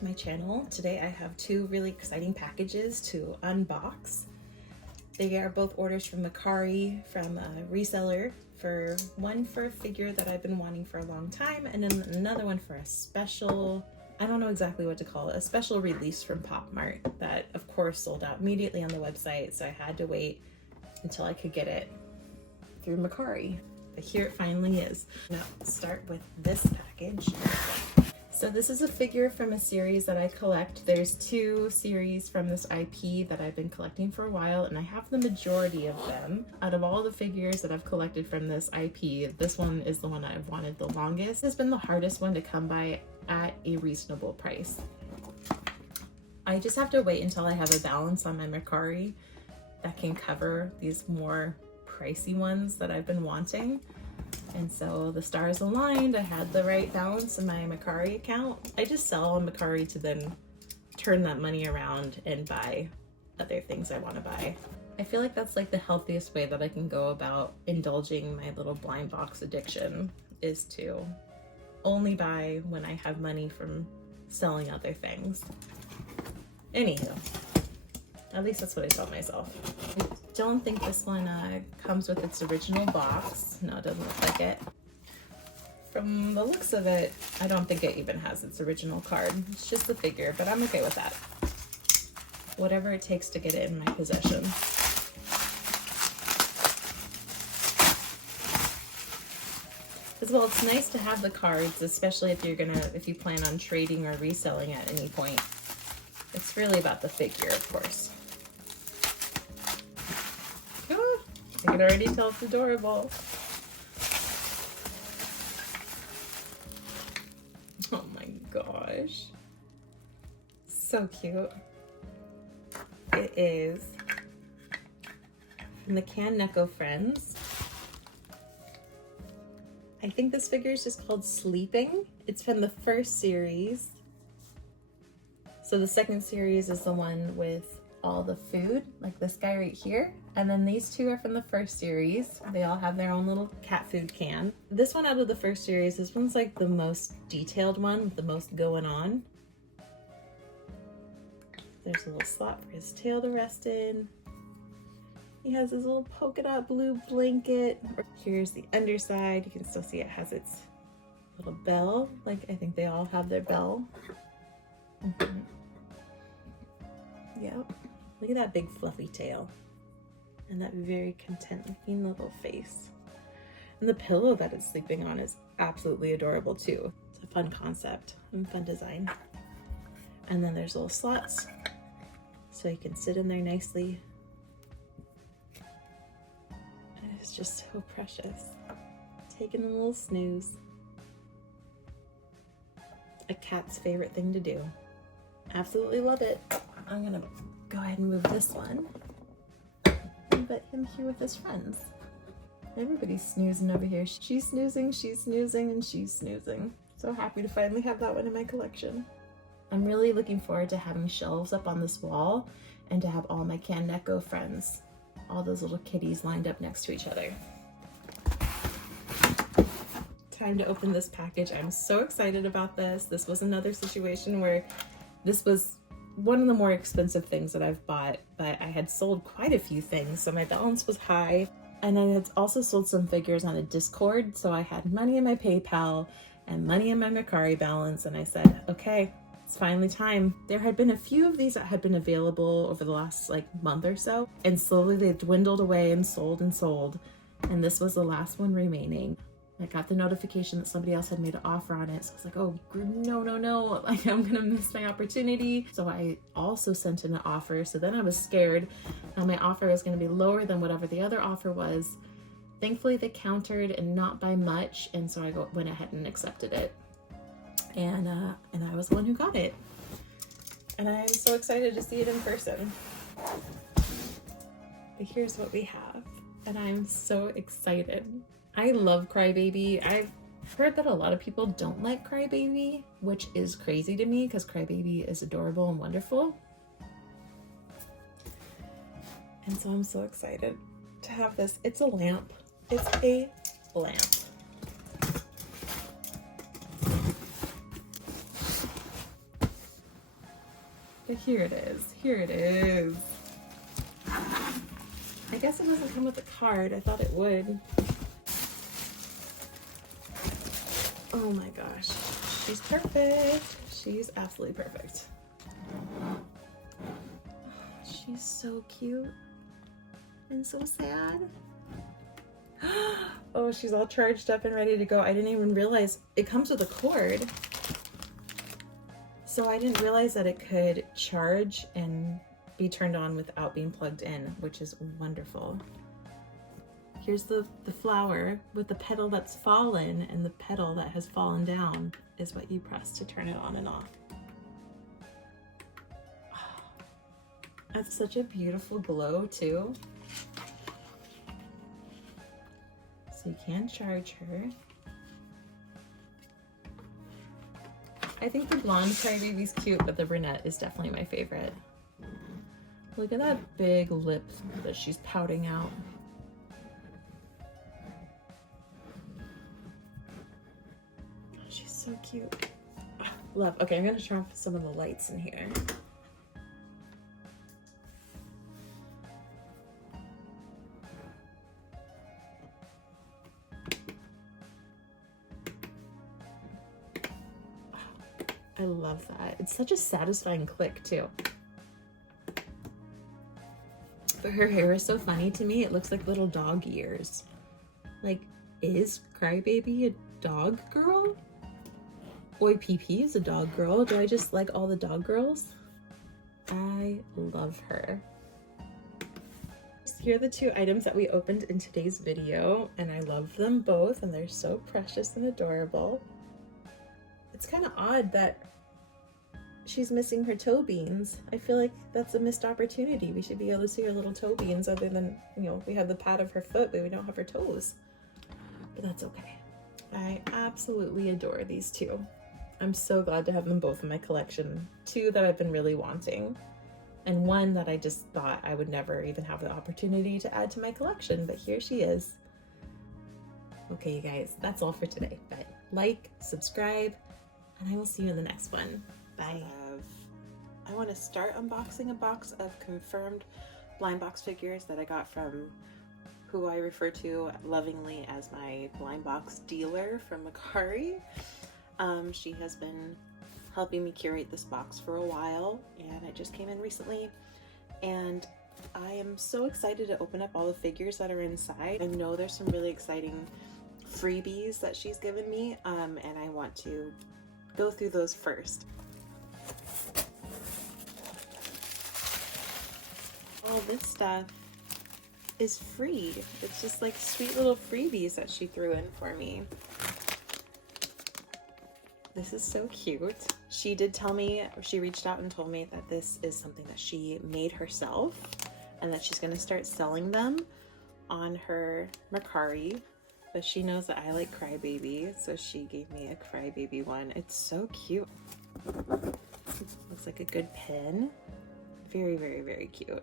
to my channel. Today I have two really exciting packages to unbox. They are both orders from Mercari from a reseller, for one for a figure that I've been wanting for a long time, and then another one for a special, I don't know exactly what to call it, a special release from Mart that of course sold out immediately on the website, so I had to wait until I could get it through Mercari. But here it finally is. Now let's start with this package. So this is a figure from a series that I collect. There's two series from this IP that I've been collecting for a while, and I have the majority of them. Out of all the figures that I've collected from this IP, this one is the one I've wanted the longest. It's been the hardest one to come by at a reasonable price. I just have to wait until I have a balance on my Mercari that can cover these more pricey ones that I've been wanting. And so the stars aligned, I had the right balance in my Mercari account. I just sell on Mercari to then turn that money around and buy other things I want to buy. I feel like that's like the healthiest way that I can go about indulging my little blind box addiction, is to only buy when I have money from selling other things. Anywho, at least that's what I tell myself. I don't think this one comes with its original box. No, it doesn't look like it. From the looks of it, I don't think it even has its original card. It's just the figure, but I'm okay with that. Whatever it takes to get it in my possession. As well, it's nice to have the cards, especially if you plan on trading or reselling at any point. It's really about the figure, of course. I can already tell it's adorable. Oh my gosh. So cute. It is from the Kaneko Friends. I think this figure is just called Sleeping. It's from the first series. So the second series is the one with all the food, like this guy right here. And then these two are from the first series. They all have their own little cat food can. This one out of the first series, this one's like the most detailed one with the most going on. There's a little slot for his tail to rest in. He has his little polka dot blue blanket. Here's the underside. You can still see it has its little bell. Like, I think they all have their bell. Yep. Look at that big fluffy tail. And that very content looking little face. And the pillow that it's sleeping on is absolutely adorable too. It's a fun concept and fun design. And then there's little slots so you can sit in there nicely. And it's just so precious. Taking a little snooze. A cat's favorite thing to do. Absolutely love it. I'm gonna go ahead and move this one. But him here with his friends. Everybody's snoozing over here. She's snoozing, and she's snoozing. So happy to finally have that one in my collection. I'm really looking forward to having shelves up on this wall and to have all my Kaneko friends, all those little kitties lined up next to each other. Time to open this package. I'm so excited about this. This was another situation where this was one of the more expensive things that I've bought, but I had sold quite a few things, so my balance was high. And I had also sold some figures on a Discord, so I had money in my PayPal and money in my Mercari balance, and I said, okay, it's finally time. There had been a few of these that had been available over the last month or so, and slowly they dwindled away and sold, and this was the last one remaining. I got the notification that somebody else had made an offer on it. So I was like, oh, no. Like, I'm gonna miss my opportunity. So I also sent in an offer. So then I was scared that my offer was gonna be lower than whatever the other offer was. Thankfully, they countered, and not by much. And so I went ahead and accepted it. And I was the one who got it. And I'm so excited to see it in person. But here's what we have. And I'm so excited. I love Crybaby. I've heard that a lot of people don't like Crybaby, which is crazy to me because Crybaby is adorable and wonderful. And so I'm so excited to have this. It's a lamp. It's a lamp. But here it is. Here it is. I guess it doesn't come with a card. I thought it would. Oh my gosh. She's perfect. She's absolutely perfect. She's so cute and so sad. Oh, she's all charged up and ready to go. I didn't even realize it comes with a cord. So I didn't realize that it could charge and be turned on without being plugged in, which is wonderful. Here's the flower with the petal that's fallen, and the petal that has fallen down is what you press to turn it on and off. That's such a beautiful glow too. So you can charge her. I think the blonde Crybaby's cute, but the brunette is definitely my favorite. Look at that big lip that she's pouting out. She's so cute. Love. Okay, I'm gonna turn off some of the lights in here. I love that. It's such a satisfying click too. But her hair is so funny to me. It looks like little dog ears. Like, is Crybaby a dog girl? Oi PP is a dog girl. Do I just like all the dog girls? I love her. Here are the two items that we opened in today's video, and I love them both, and they're so precious and adorable. It's kind of odd that she's missing her toe beans. I feel like that's a missed opportunity. We should be able to see her little toe beans, other than, you know, we have the pad of her foot, but we don't have her toes. But that's okay. I absolutely adore these two. I'm so glad to have them both in my collection. Two that I've been really wanting, and one that I just thought I would never even have the opportunity to add to my collection, but here she is. Okay, you guys, that's all for today. But like, subscribe, and I will see you in the next one. Bye. I want to start unboxing a box of confirmed blind box figures that I got from who I refer to lovingly as my blind box dealer from Macari. She has been helping me curate this box for a while, and it just came in recently, and I am so excited to open up all the figures that are inside. I know there's some really exciting freebies that she's given me, and I want to go through those first. All this stuff is free. It's just like sweet little freebies that she threw in for me. This is so cute. She did tell me, she reached out and told me that this is something that she made herself and that she's going to start selling them on her Macari. But she knows that I like Crybaby, so she gave me a Crybaby one. It's so cute. Looks like a good pin. Very, very, very cute.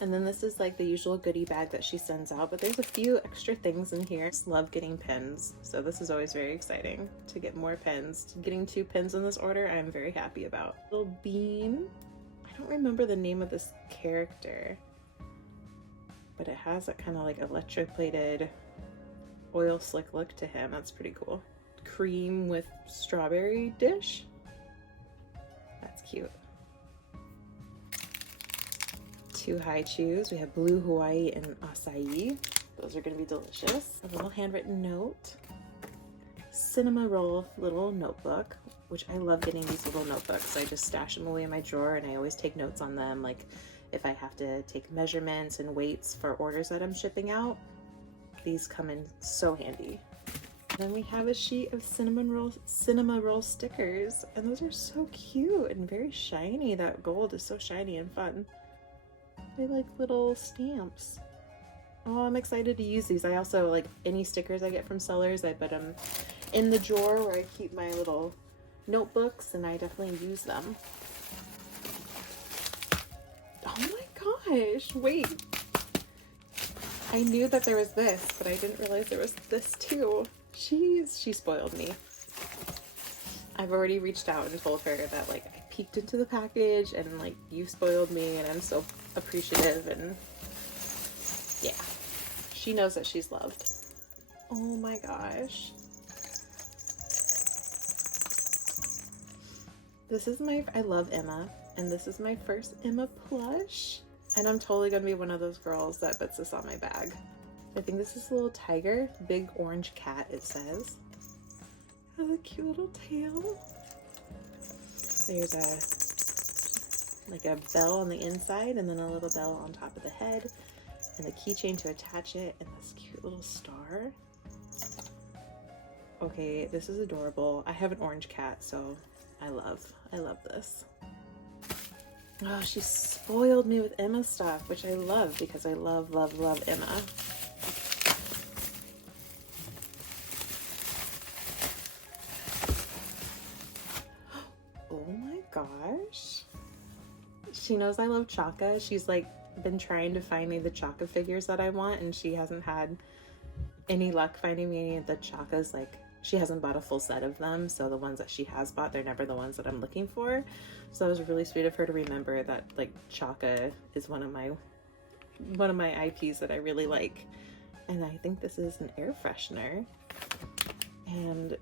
And then this is like the usual goodie bag that she sends out, but there's a few extra things in here. I just love getting pins, so this is always very exciting to get more pins. Getting 2 pins in this order, I'm very happy about. Little bean. I don't remember the name of this character, but it has that kind of like electroplated oil slick look to him. That's pretty cool. Cream with strawberry dish. That's cute. 2 high chews. We have blue Hawaii and acai. Those are going to be delicious. A little handwritten note. Cinema roll little notebook, which I love getting these little notebooks. I just stash them away in my drawer, and I always take notes on them. Like if I have to take measurements and weights for orders that I'm shipping out, these come in so handy. Then we have a sheet of cinema roll stickers, and those are so cute and very shiny. That gold is so shiny and fun. They like little stamps. Oh, I'm excited to use these. I also like any stickers I get from sellers, I put them in the drawer where I keep my little notebooks, and I definitely use them. Oh my gosh, wait. I knew that there was this, but I didn't realize there was this too. She spoiled me. I've already reached out and told her that like I peeked into the package and like you spoiled me and I'm so appreciative, and yeah, she knows that she's loved. Oh my gosh. This is I love Emma, and this is my first Emma plush, and I'm totally gonna be one of those girls that puts this on my bag. I think this is a little tiger, big orange cat, it says. Has a cute little tail. There's like a bell on the inside and then a little bell on top of the head, and the keychain to attach it, and this cute little star. Okay, this is adorable. I have an orange cat, so I love this. Oh, she spoiled me with Emma stuff, which I love because I love Emma. Oh my gosh. She knows I love Shaka. She's like been trying to find me the Shaka figures that I want, and she hasn't had any luck finding me any of the Shakas. Like, she hasn't bought a full set of them, so the ones that she has bought, they're never the ones that I'm looking for. So it was really sweet of her to remember that like Shaka is one of my IPs that I really like. And I think this is an air freshener, and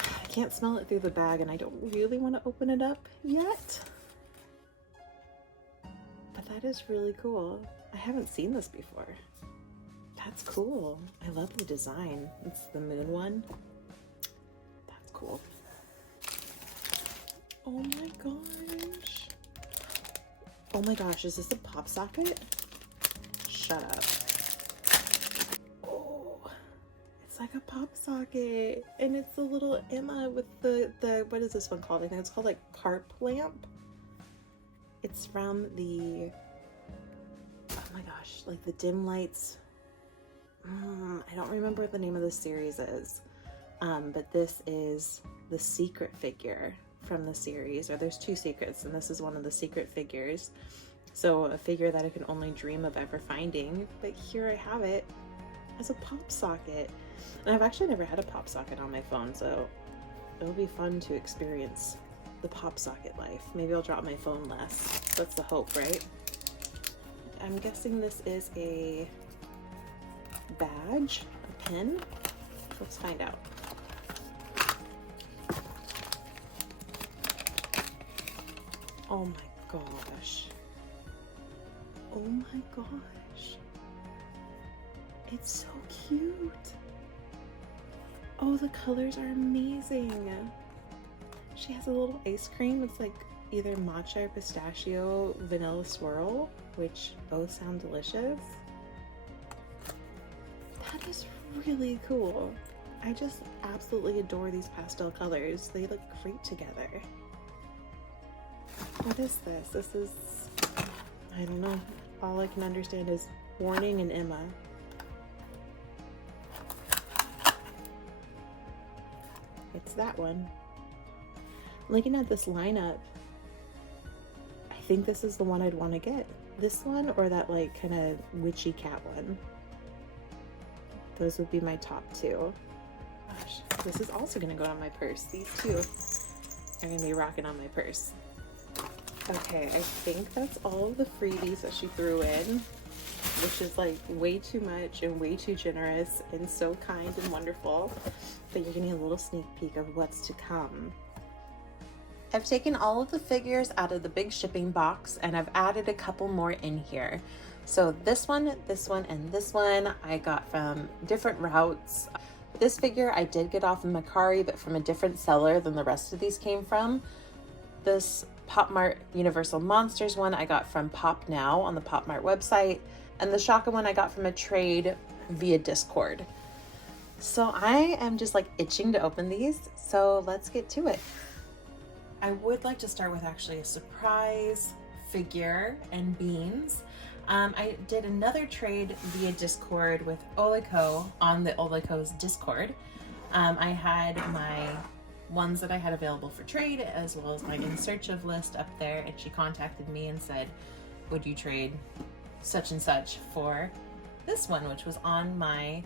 I can't smell it through the bag, and I don't really want to open it up yet. But that is really cool. I haven't seen this before. That's cool. I love the design. It's the moon one. That's cool. Oh my gosh. Oh my gosh, is this a pop socket? Shut up. Oh, it's like a pop socket. And it's a little Emma with the what is this one called? I think it's called like carp lamp. It's from the, oh my gosh, like the dim lights. I don't remember what the name of the series is, but this is the secret figure from the series, or there's two secrets, and this is one of the secret figures. So a figure that I can only dream of ever finding, but here I have it as a pop socket. And I've actually never had a pop socket on my phone, so it'll be fun to experience the pop socket life. Maybe I'll drop my phone less. That's the hope, right? I'm guessing this is a badge, a pin. Let's find out. Oh my gosh. Oh my gosh. It's so cute. Oh, the colors are amazing. She has a little ice cream. It's like either matcha or pistachio vanilla swirl, which both sound delicious. That is really cool. I just absolutely adore these pastel colors. They look great together. What is this? This is, I don't know. All I can understand is Warning and Emma. It's that one. Looking at this lineup, I think this is the one I'd want to get. This one or that like kind of witchy cat one. Those would be my top two. Gosh, this is also going to go on my purse. These two are going to be rocking on my purse. Okay, I think that's all of the freebies that she threw in, which is like way too much and way too generous and so kind and wonderful. But you're getting a little sneak peek of what's to come. I've taken all of the figures out of the big shipping box and I've added a couple more in here. So this one, and this one I got from different routes. This figure I did get off of Macari, but from a different seller than the rest of these came from. This Pop Mart Universal Monsters one I got from Pop Now on the Pop Mart website. And the Shaka one I got from a trade via Discord. So I am just like itching to open these. So let's get to it. I would like to start with actually a surprise figure and beans. I did another trade via Discord with Oliko on the Oliko's Discord. I had my ones that I had available for trade as well as my in search of list up there, and she contacted me and said, would you trade such and such for this one, which was on my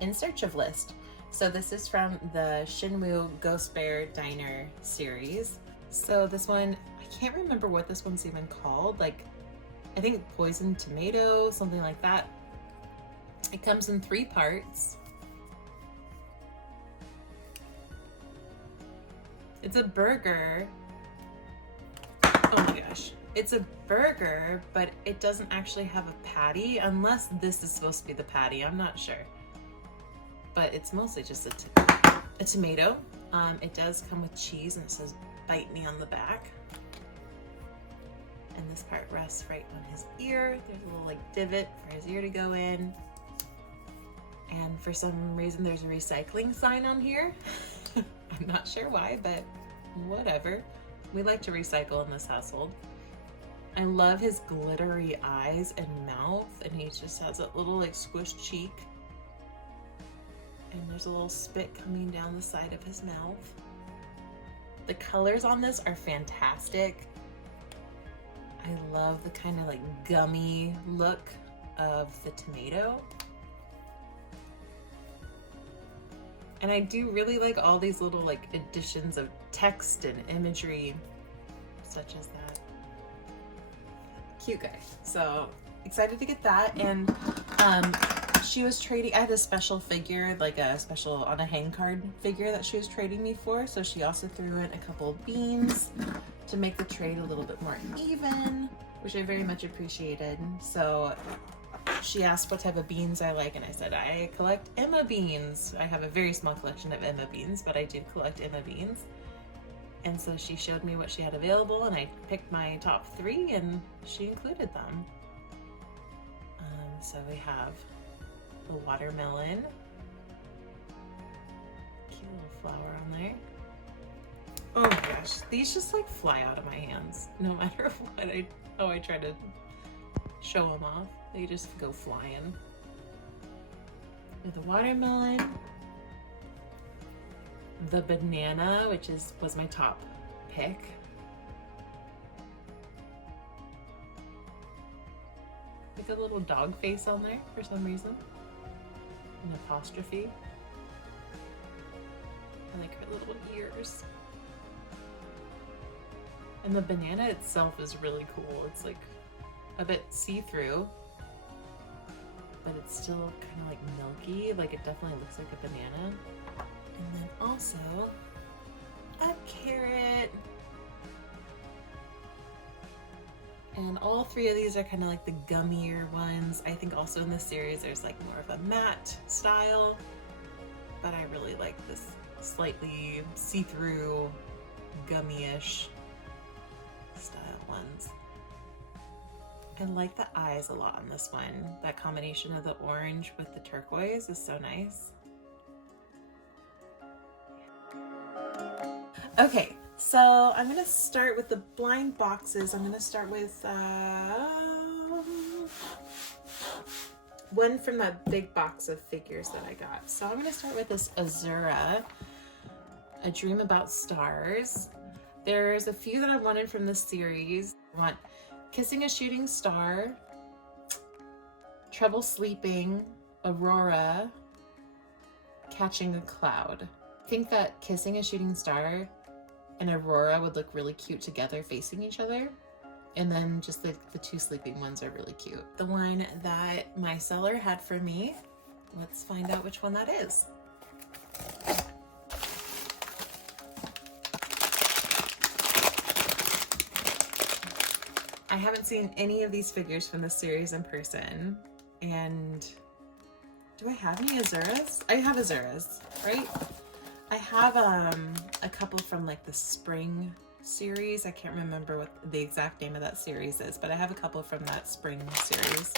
in search of list. So this is from the Shinwoo Ghost Bear Diner series. So this one, I can't remember what this one's even called. Like, I think poisoned tomato, something like that. It comes in 3 parts. It's a burger. Oh my gosh. It's a burger, but it doesn't actually have a patty, unless this is supposed to be the patty. I'm not sure. But it's mostly just a tomato. It does come with cheese, and it says "bite me" on the back. And this part rests right on his ear. There's a little like divot for his ear to go in. And for some reason there's a recycling sign on here. I'm not sure why, but whatever. We like to recycle in this household. I love his glittery eyes and mouth, and he just has that little like squished cheek. And there's a little spit coming down the side of his mouth. The colors on this are fantastic. I love the kind of like gummy look of the tomato. And I do really like all these little like additions of text and imagery, such as that. Cute guy. So excited to get that. And she was trading, I had a special figure, like a special on a hang card figure that she was trading me for. So she also threw in a couple of beans to make the trade a little bit more even, which I very much appreciated. So she asked what type of beans I like, and I said I collect Emma beans. I have a very small collection of Emma beans, but I do collect Emma beans. And so she showed me what she had available, and I picked my top 3, and she included them. So we have the watermelon, cute little flower on there. Oh my gosh, these just like fly out of my hands. No matter how I try to show them off, they just go flying. With the watermelon, the banana, which was my top pick. Like a little dog face on there for some reason. An apostrophe. I like her little ears. And the banana itself is really cool. It's like a bit see-through, but it's still kind of like milky. Like it definitely looks like a banana. And then also a carrot. And all 3 of these are kind of like the gummier ones. I think also in this series there's like more of a matte style, but I really like this slightly see-through, gummy-ish style ones. I like the eyes a lot on this one. That combination of the orange with the turquoise is so nice. Okay, so I'm gonna start with the blind boxes. I'm gonna start with one from that big box of figures that I got. So I'm gonna start with this Azura, A Dream About Stars. There's a few that I wanted from this series. I want Kissing a Shooting Star, Trouble Sleeping, Aurora, Catching a Cloud. I think that Kissing a Shooting Star and Aurora would look really cute together facing each other. And then just the 2 sleeping ones are really cute. The one that my seller had for me, let's find out which one that is. I haven't seen any of these figures from the series in person. And do I have any Azuras? I have Azuras, right? I have a couple from like the spring series. I can't remember what the exact name of that series is, but I have a couple from that spring series.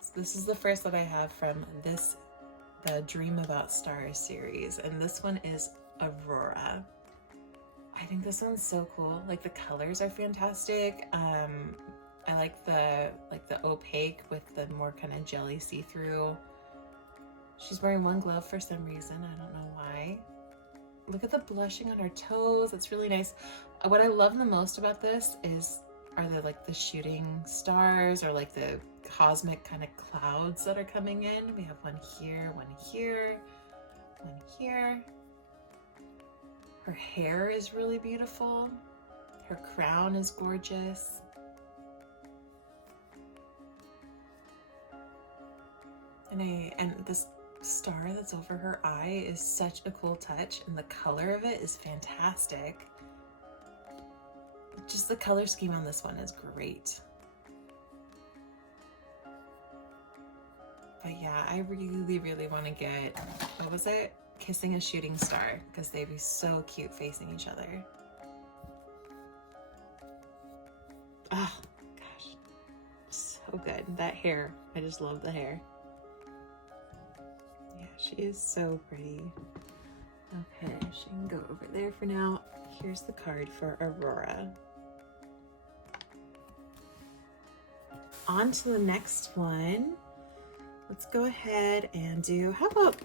So this is the first that I have from the Dream About Stars series, and this one is Aurora. I think this one's so cool. Like the colors are fantastic. I like the opaque with the more kind of jelly see-through. She's wearing one glove for some reason. I don't know why. Look at the blushing on her toes. It's really nice. What I love the most about this are the shooting stars, or like the cosmic kind of clouds that are coming in. We have one here, one here. Her hair is really beautiful. Her crown is gorgeous. And this star that's over her eye is such a cool touch, and the color of it is fantastic. Just the color scheme on this one is great. But yeah, I really, really want to get, what was it? Kissing a Shooting Star, because they'd be so cute facing each other. Oh gosh, so good. That hair, I just love the hair. Yeah, she is so pretty. Okay, she can go over there for now. Here's the card for Aurora. On to the next one. Let's go ahead and do, how about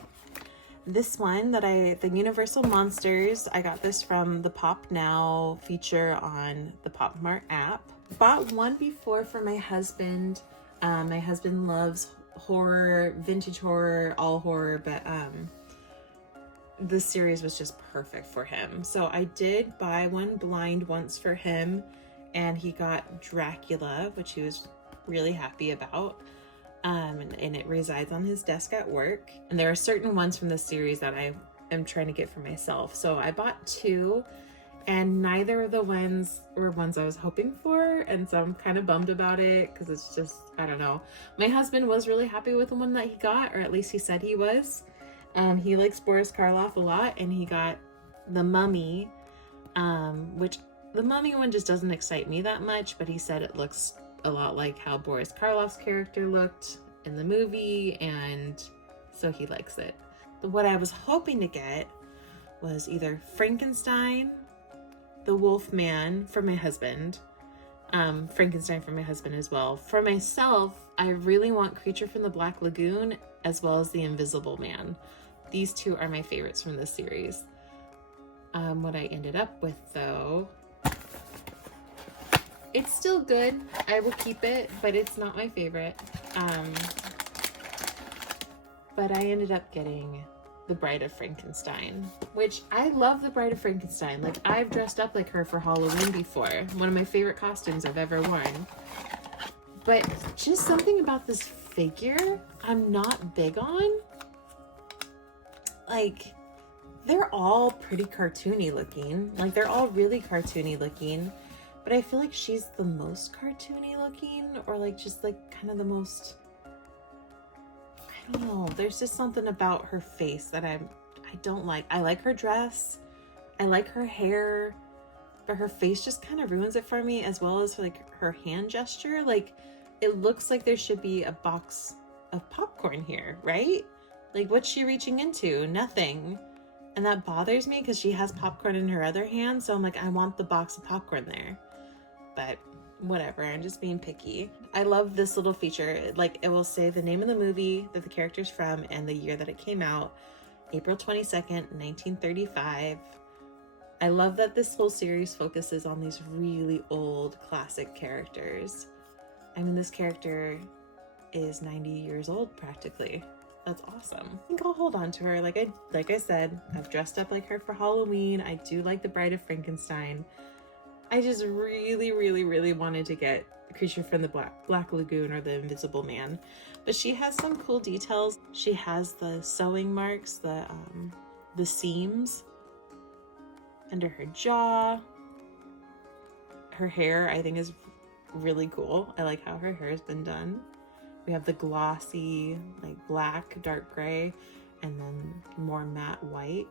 this one that the Universal Monsters. I got this from the Pop Now feature on the Pop Mart app. Bought one before for my husband. My husband loves horror, vintage horror, all horror, but this series was just perfect for him. So I did buy one blind once for him, and he got Dracula, which he was really happy about. And it resides on his desk at work. And there are certain ones from this series that I am trying to get for myself. So I bought two, and neither of the ones were ones I was hoping for. And so I'm kind of bummed about it, because it's just, I don't know. My husband was really happy with the one that he got, or at least he said he was. He likes Boris Karloff a lot, and he got The Mummy, which the Mummy one just doesn't excite me that much, but he said it looks a lot like how Boris Karloff's character looked in the movie, and so he likes it. But what I was hoping to get was either Frankenstein, the Wolf Man for my husband, Frankenstein for my husband as well. For myself, I really want Creature from the Black Lagoon as well as the Invisible Man. These two are my favorites from this series. What I ended up with though, it's still good. I will keep it, but it's not my favorite. But I ended up getting The Bride of Frankenstein, which I love The Bride of Frankenstein. Like, I've dressed up like her for Halloween before. One of my favorite costumes I've ever worn. But just something about this figure I'm not big on. Like, they're all pretty cartoony looking. Like, they're all really cartoony looking. But I feel like she's the most cartoony looking, or like just like kind of the most, I don't know. There's just something about her face that I don't like. I like her dress. I like her hair, but her face just kind of ruins it for me, as well as like her hand gesture. Like, it looks like there should be a box of popcorn here, right? Like, what's she reaching into? Nothing. And that bothers me because she has popcorn in her other hand. So I'm like, I want the box of popcorn there. But whatever, I'm just being picky. I love this little feature. Like, it will say the name of the movie that the character's from and the year that it came out, April 22nd, 1935. I love that this whole series focuses on these really old classic characters. I mean, this character is 90 years old practically. That's awesome. I think I'll hold on to her. Like I said, I've dressed up like her for Halloween. I do like The Bride of Frankenstein. I just really, really, really wanted to get Creature from the Black Lagoon or the Invisible Man. But she has some cool details. She has the sewing marks, the seams under her jaw. Her hair, I think, is really cool. I like how her hair has been done. We have the glossy, like black, dark gray, and then more matte white.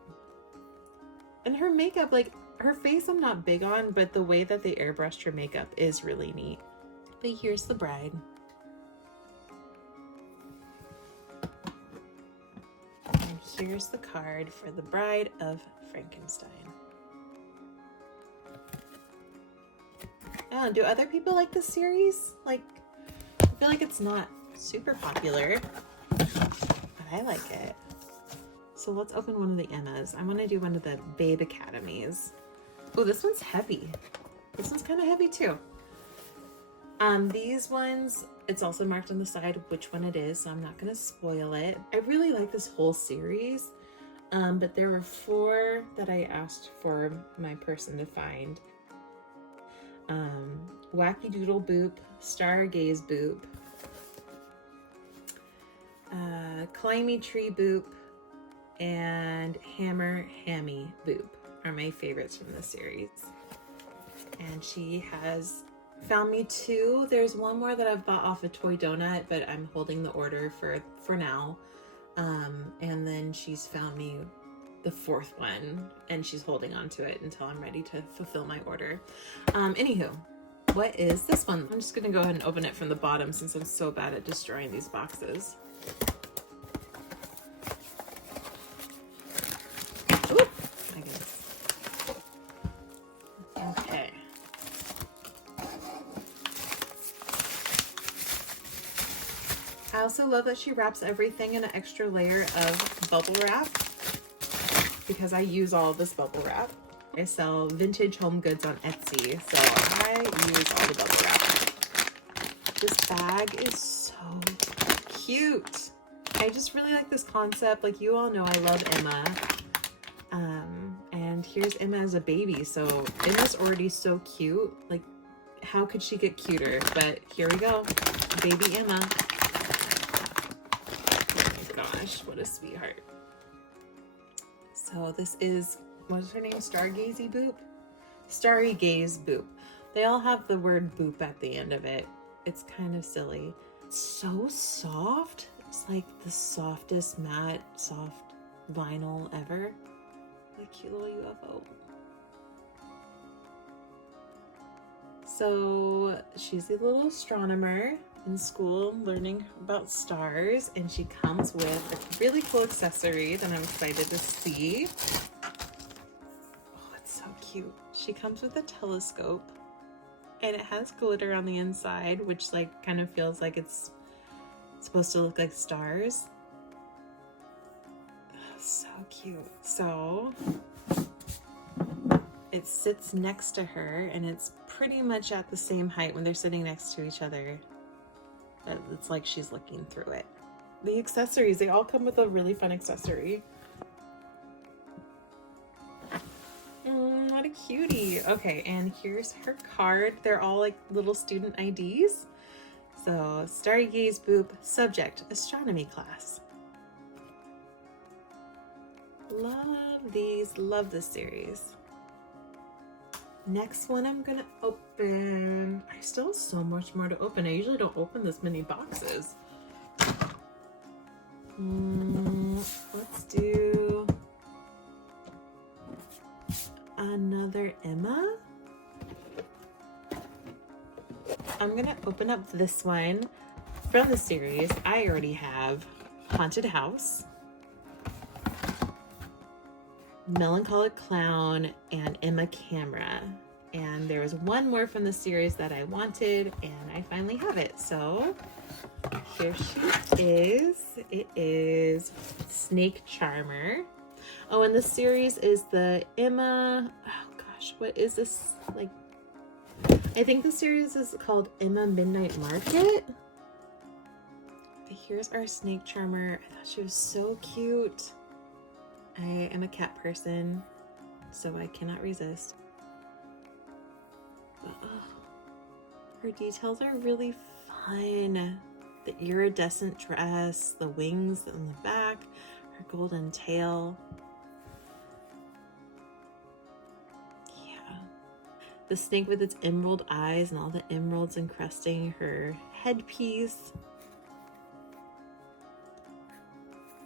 And her makeup, like, her face I'm not big on, but the way that they airbrushed her makeup is really neat. But here's the bride. And here's the card for The Bride of Frankenstein. Oh, do other people like this series? Like, I feel like it's not super popular, but I like it. So let's open one of the Emmas. I want to do one of the Babe Academies. Oh, this one's heavy. This one's kind of heavy too. These ones, it's also marked on the side which one it is, so I'm not going to spoil it. I really like this whole series. But there were 4 that I asked for my person to find. Wacky Doodle Boop, Stargaze Boop, Climby Tree Boop, and Hammer Hammy Boop are my favorites from this series. And she has found me 2. There's one more that I've bought off a Toy Donut, but I'm holding the order for now. And then she's found me the 4th one, and she's holding on to it until I'm ready to fulfill my order. Anywho, what is this one? I'm just gonna go ahead and open it from the bottom since I'm so bad at destroying these boxes. Ooh, my goodness. Okay. I also love that she wraps everything in an extra layer of bubble wrap because I use all of this bubble wrap. I sell vintage home goods on Etsy, so I use all the bubble wrap. This bag is so cute. I just really like this concept. Like, you all know I love Emma. And here's Emma as a baby. So Emma's already so cute. Like, how could she get cuter? But here we go. Baby Emma. Oh my gosh, what a sweetheart. So this is, what's her name? Stargazy Boop? Starry Gaze Boop. They all have the word boop at the end of it. It's kind of silly. It's so soft. It's like the softest matte, soft vinyl ever. A cute little UFO. So she's a little astronomer in school learning about stars, and she comes with a really cool accessory that I'm excited to see. Oh, it's so cute. She comes with a telescope, and it has glitter on the inside, which like kind of feels like it's supposed to look like stars. Oh, so cute. So it sits next to her, and it's pretty much at the same height when they're sitting next to each other. It's like she's looking through it. The accessories, they all come with a really fun accessory. What a cutie. Okay, and here's her card. They're all like little student IDs. So, Stargaze Boop, subject, astronomy class. Love these, love this series. Next one I'm gonna open. I still have so much more to open. I usually don't open this many boxes. Let's do another Emma. I'm gonna open up this one from the series. I already have Haunted House, Melancholic Clown, and Emma Camera. And there was one more from the series that I wanted, and I finally have it. So here she is. It is Snake Charmer. Oh, and the series is the Emma, oh gosh, what is this? Like, I think the series is called Emma Midnight Market. But here's our Snake Charmer. I thought she was so cute. I am a cat person, so I cannot resist. But, her details are really fun. The iridescent dress, the wings on the back, her golden tail. Yeah. The snake with its emerald eyes and all the emeralds encrusting her headpiece.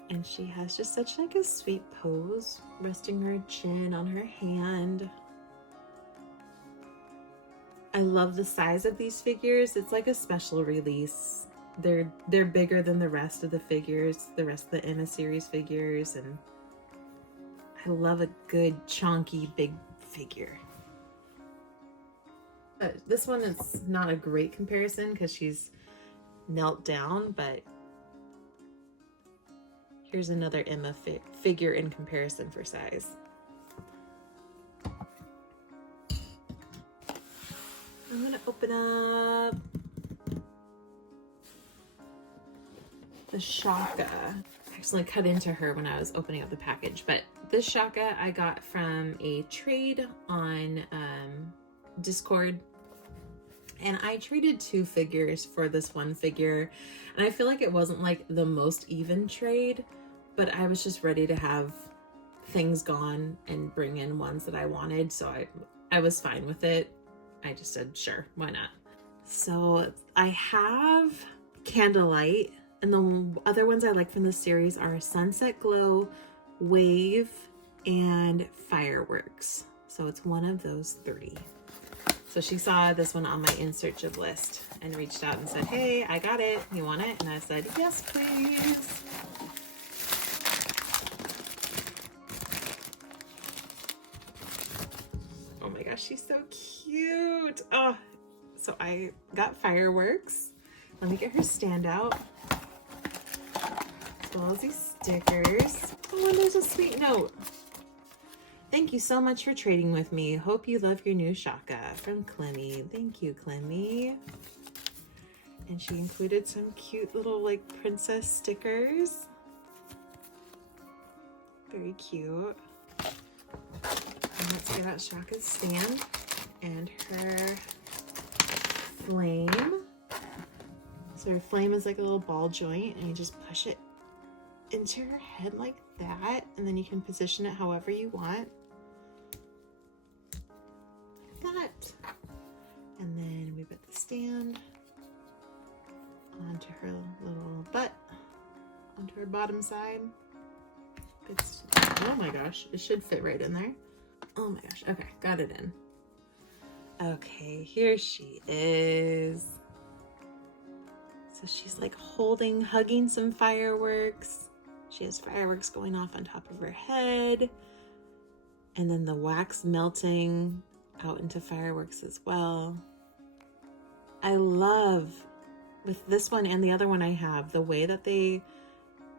And she has just such like a sweet pose, resting her chin on her hand. I love the size of these figures. It's like a special release. They're bigger than the rest of the figures, the rest of the Emma series figures, and I love a good chunky big figure. But this one is not a great comparison because she's knelt down, but here's another Emma figure in comparison for size. I'm gonna open up the Shaka. I accidentally cut into her when I was opening up the package. But this Shaka I got from a trade on Discord. And I traded 2 figures for this one figure. And I feel like it wasn't like the most even trade, but I was just ready to have things gone and bring in ones that I wanted. So I was fine with it. I just said, sure, why not? So I have Candlelight, and the other ones I like from this series are Sunset Glow, Wave, and Fireworks. So it's one of those 3. So she saw this one on my in search of list and reached out and said, hey, I got it. You want it? And I said, yes, please. Oh my gosh, she's so cute. Oh, so I got Fireworks. Let me get her standout. As well as these stickers. Oh, and there's a sweet note. Thank you so much for trading with me. Hope you love your new Shaka, from Clemmy. Thank you, Clemmy. And she included some cute little like princess stickers. Very cute. And let's get out Shaka's stand and her flame. So her flame is like a little ball joint, and you just push it into her head like that, and then you can position it however you want. That. And then we put the stand onto her little butt, onto her bottom side. It's, oh my gosh, it should fit right in there. Oh my gosh, okay, got it in. Okay, here she is. So she's like hugging some fireworks. She has fireworks going off on top of her head. And then the wax melting out into fireworks as well. I love, with this one and the other one I have, the way that they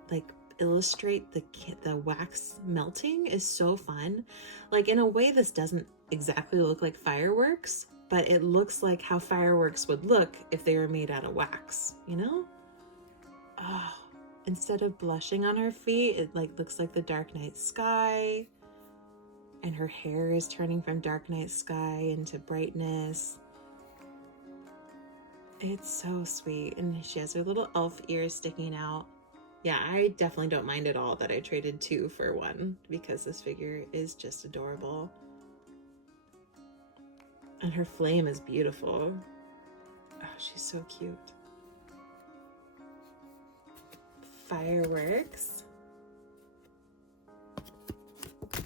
like illustrate the wax melting is so fun. Like, in a way, this doesn't exactly look like fireworks, but it looks like how fireworks would look if they were made out of wax, you know? Oh, instead of blushing on her feet, it like looks like the dark night sky. And her hair is turning from dark night sky into brightness. It's so sweet. And she has her little elf ears sticking out. Yeah, I definitely don't mind at all that I traded 2 for 1, because this figure is just adorable. And her flame is beautiful. Oh, she's so cute. Fireworks.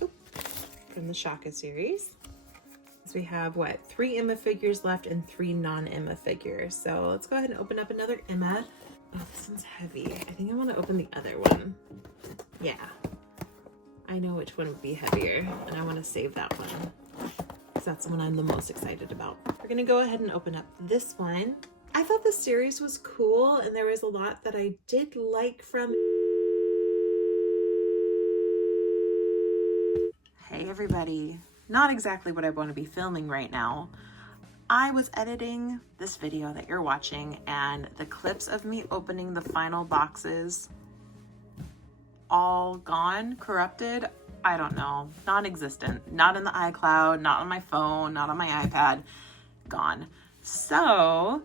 Oop. From the Shaka series. So we have, what, 3 Emma figures left and 3 non-Emma figures. So let's go ahead and open up another Emma. Oh, this one's heavy. I think I want to open the other one. Yeah. I know which one would be heavier, and I want to save that one, because that's the one I'm the most excited about. We're going to go ahead and open up this one. I thought the series was cool, and there was a lot that I did like from... Hey everybody. Not exactly what I want to be filming right now. I was editing this video that you're watching, and the clips of me opening the final boxes all gone, corrupted, I don't know, non-existent, not in the iCloud, not on my phone, not on my iPad, gone. So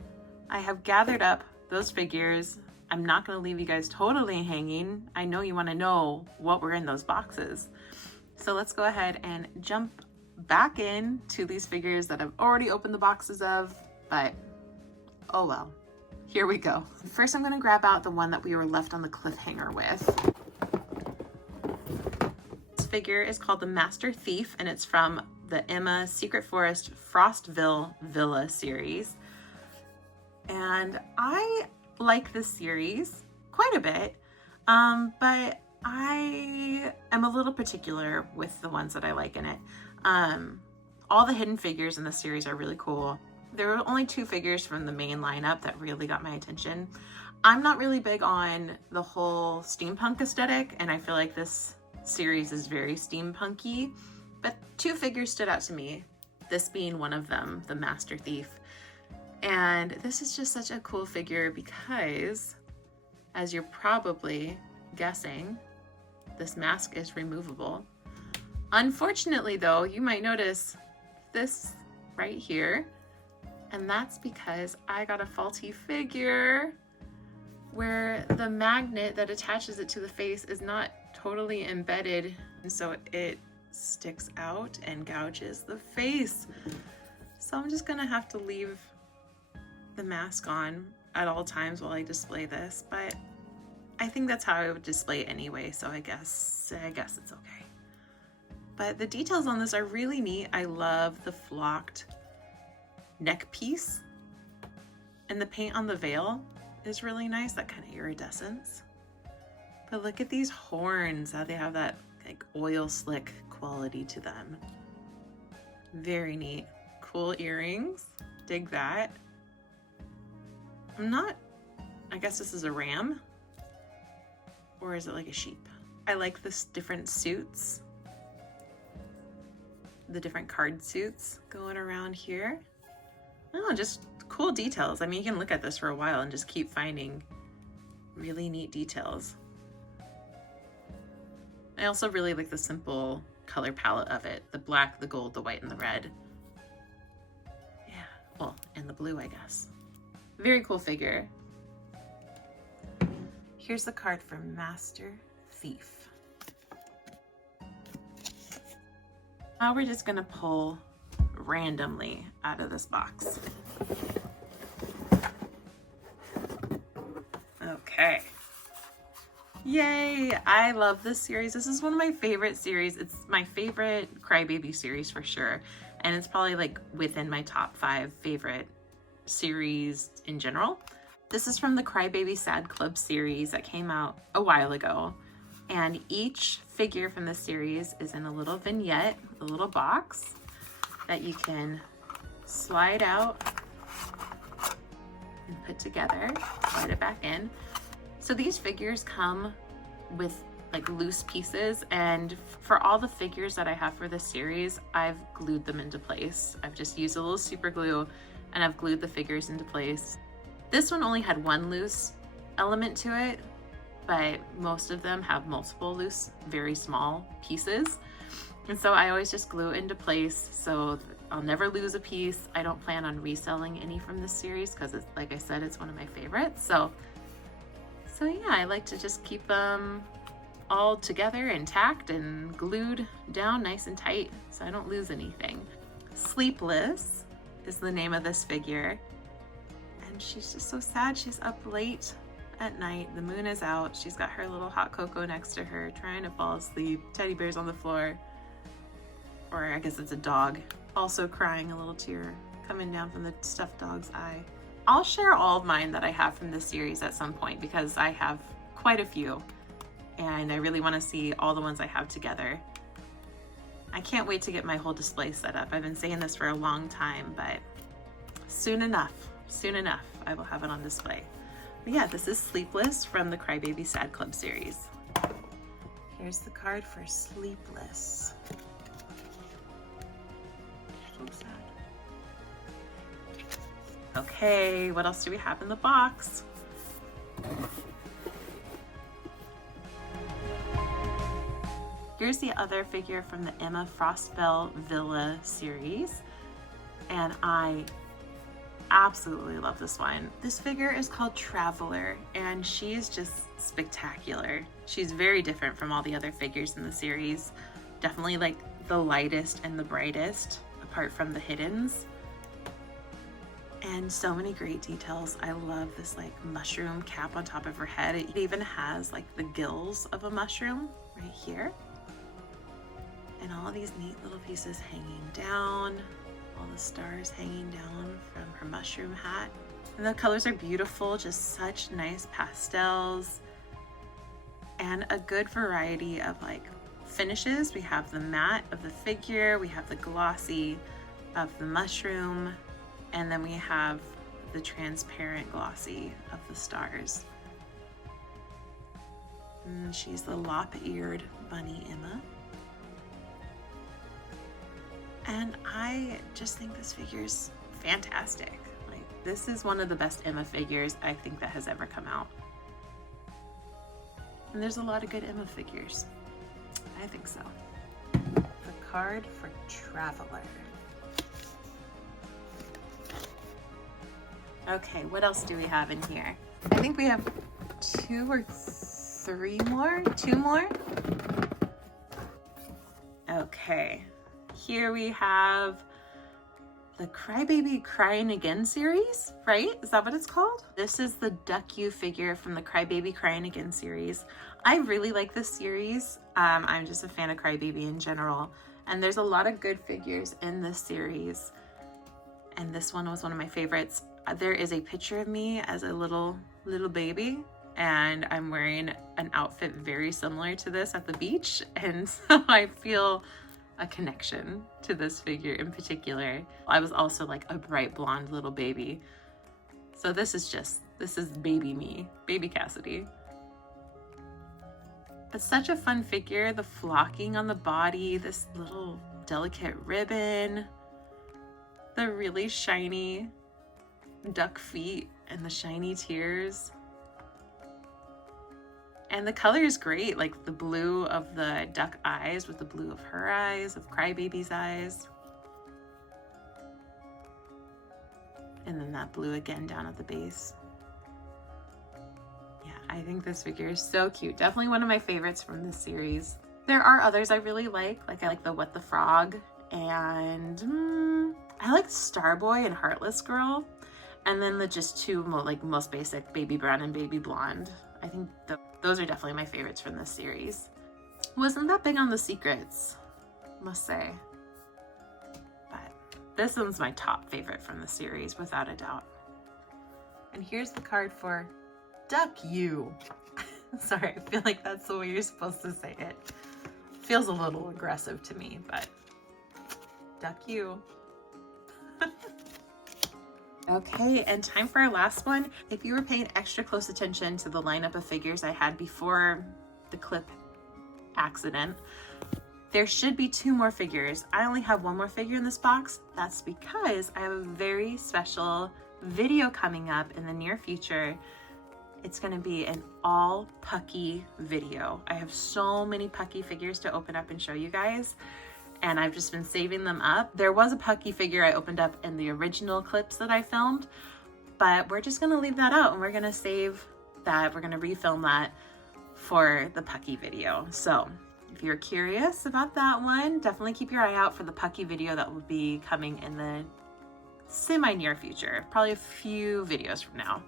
I have gathered up those figures. I'm not going to leave you guys totally hanging. I know you want to know what were in those boxes. So let's go ahead and jump back in to these figures that I've already opened the boxes of, but oh well, here we go. First, I'm going to grab out the one that we were left on the cliffhanger with. This figure is called the Master Thief, and it's from the Emma Secret Forest Frostville Villa series. And I like this series quite a bit, but I am a little particular with the ones that I like in it. All the hidden figures in the series are really cool. There were only 2 figures from the main lineup that really got my attention. I'm not really big on the whole steampunk aesthetic, and I feel like this series is very steampunky, but 2 figures stood out to me, this being one of them, the Master Thief. And this is just such a cool figure because, as you're probably guessing, this mask is removable. Unfortunately though, you might notice this right here, and that's because I got a faulty figure where the magnet that attaches it to the face is not totally embedded, and so it sticks out and gouges the face. So I'm just gonna have to leave the mask on at all times while I display this, but I think that's how I would display it anyway, so I guess it's okay. But the details on this are really neat. I love the flocked neck piece, and the paint on the veil is really nice, that kind of iridescence. But look at these horns, how they have that like oil slick quality to them. Very neat. Cool earrings, dig that. I guess this is a ram, or is it like a sheep? I like this different suits, the different card suits going around here. Oh, just cool details. I mean, you can look at this for a while and just keep finding really neat details. I also really like the simple color palette of it. The black, the gold, the white, and the red. Yeah, well, and the blue, I guess. Very cool figure. Here's the card for Master Thief. Now we're just gonna pull randomly out of this box. Okay. Yay! I love this series. This is one of my favorite series. It's my favorite Crybaby series for sure. And it's probably like within my top 5 favorite series in general. This is from the Crybaby Sad Club series that came out a while ago. And each figure from this series is in a little vignette, a little box that you can slide out and put together, slide it back in. So these figures come with like loose pieces, and for all the figures that I have for this series, I've glued them into place. I've just used a little super glue and I've glued the figures into place. This one only had one loose element to it, but most of them have multiple loose, very small pieces. And so I always just glue it into place so I'll never lose a piece. I don't plan on reselling any from this series because it's, like I said, it's one of my favorites. So yeah, I like to just keep them all together intact and glued down nice and tight so I don't lose anything. Sleepless is the name of this figure. And she's just so sad. She's up late at night. The moon is out. She's got her little hot cocoa next to her, trying to fall asleep. Teddy bear's on the floor. Or I guess it's a dog. Also crying, a little tear coming down from the stuffed dog's eye. I'll share all of mine that I have from this series at some point because I have quite a few. And I really want to see all the ones I have together. I can't wait to get my whole display set up. I've been saying this for a long time, but soon enough, I will have it on display. But yeah, this is Sleepless from the Crybaby Sad Club series. Here's the card for Sleepless. So sad. Okay, what else do we have in the box? Here's the other figure from the Emma Frostbell Villa series, and I absolutely love this one. This figure is called Traveler, and she's just spectacular. She's very different from all the other figures in the series. Definitely like the lightest and the brightest, apart from the hiddens. And so many great details. I love this like mushroom cap on top of her head. It even has like the gills of a mushroom right here. And all these neat little pieces hanging down. All the stars hanging down from her mushroom hat. And the colors are beautiful, just such nice pastels. And a good variety of like finishes. We have the matte of the figure, we have the glossy of the mushroom, and then we have the transparent glossy of the stars. And she's the lop-eared bunny Emma. And I just think this figure's fantastic. Like, this is one of the best Emma figures I think that has ever come out. And there's a lot of good Emma figures. I think so. The card for Traveler. Okay, what else do we have in here? I think we have 2 or 3 more? 2 more? Okay, here we have the Crybaby Crying Again series, right? Is that what it's called? This is the Duck You figure from the Crybaby Crying Again series. I really like this series. I'm just a fan of Crybaby in general. And there's a lot of good figures in this series. And this one was one of my favorites. There is a picture of me as a little baby, and I'm wearing an outfit very similar to this at the beach. And so I feel a connection to this figure in particular. I was also like a bright blonde little baby. So this is baby me, baby Cassidy. But such a fun figure, the flocking on the body, this little delicate ribbon, the really shiny duck feet and the shiny tears. And the color is great, like the blue of the duck eyes with the blue of her eyes, of Crybaby's eyes. And then that blue again down at the base. Yeah, I think this figure is so cute. Definitely one of my favorites from this series. There are others I really like I like the What the Frog, and I like Starboy and Heartless Girl. And then the just 2 most basic, Baby Brown and Baby Blonde. I think those are definitely my favorites from this series. Wasn't that big on the secrets, must say. But this one's my top favorite from the series, without a doubt. And here's the card for Duck You. Sorry, I feel like that's the way you're supposed to say it. Feels a little aggressive to me, but Duck You. Okay, and time for our last one. If you were paying extra close attention to the lineup of figures I had before the clip accident, there should be 2 more figures. I only have 1 more figure in this box. That's because I have a very special video coming up in the near future. It's going to be an all Pucky video. I have so many Pucky figures to open up and show you guys, and I've just been saving them up. There was a Pucky figure I opened up in the original clips that I filmed, but we're just gonna leave that out and we're gonna save that. We're gonna refilm that for the Pucky video. So if you're curious about that one, definitely keep your eye out for the Pucky video that will be coming in the semi-near future, probably a few videos from now.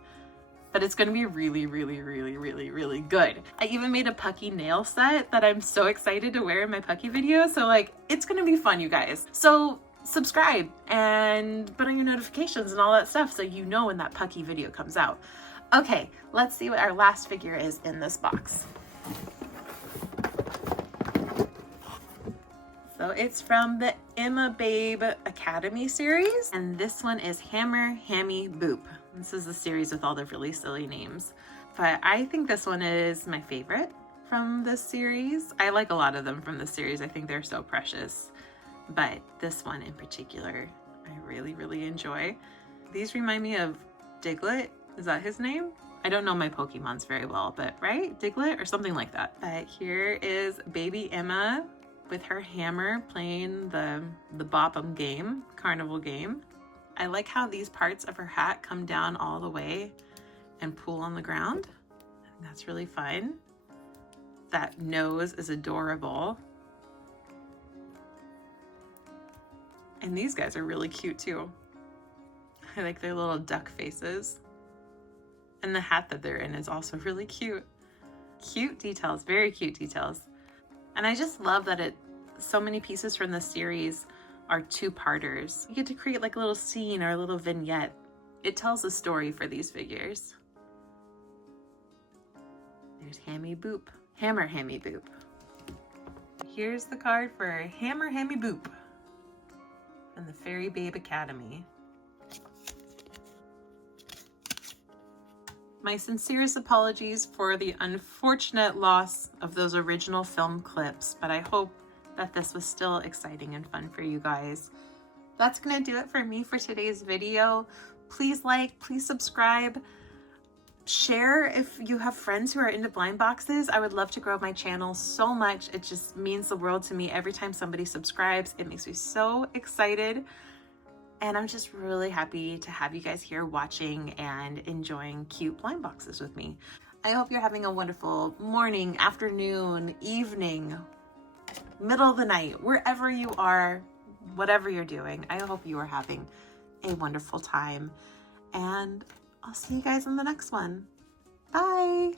But it's gonna be really, really, really, really, really good. I even made a Pucky nail set that I'm so excited to wear in my Pucky video. So it's gonna be fun, you guys. So subscribe and put on your notifications and all that stuff so you know when that Pucky video comes out. Okay, let's see what our last figure is in this box. So it's from the Emma Babe Academy series, and this one is Hammer, Hammy, Boop. This is the series with all the really silly names, but I think this one is my favorite from this series. I like a lot of them from this series. I think they're so precious, but this one in particular, I really, really enjoy. These remind me of Diglett. Is that his name? I don't know my Pokemons very well, but right? Diglett or something like that. But here is baby Emma with her hammer playing the Bop-'em game, carnival game. I like how these parts of her hat come down all the way and pool on the ground. That's really fun. That nose is adorable. And these guys are really cute too. I like their little duck faces. And the hat that they're in is also really cute. Cute details, very cute details. And I just love that so many pieces from this series are 2-parters. You get to create like a little scene or a little vignette. It tells a story for these figures. There's Hammy Boop. Hammer Hammy Boop. Here's the card for Hammer Hammy Boop from the Fairy Babe Academy. My sincerest apologies for the unfortunate loss of those original film clips, but I hope that this was still exciting and fun for you guys. That's gonna do it for me for today's video. Please like, please subscribe. share if you have friends who are into blind boxes. I would love to grow my channel so much. It just means the world to me every time somebody subscribes. It makes me so excited. And I'm just really happy to have you guys here watching and enjoying cute blind boxes with me. I hope you're having a wonderful morning, afternoon, evening, middle of the night, wherever you are, whatever you're doing. I hope you are having a wonderful time. And I'll see you guys in the next one. Bye.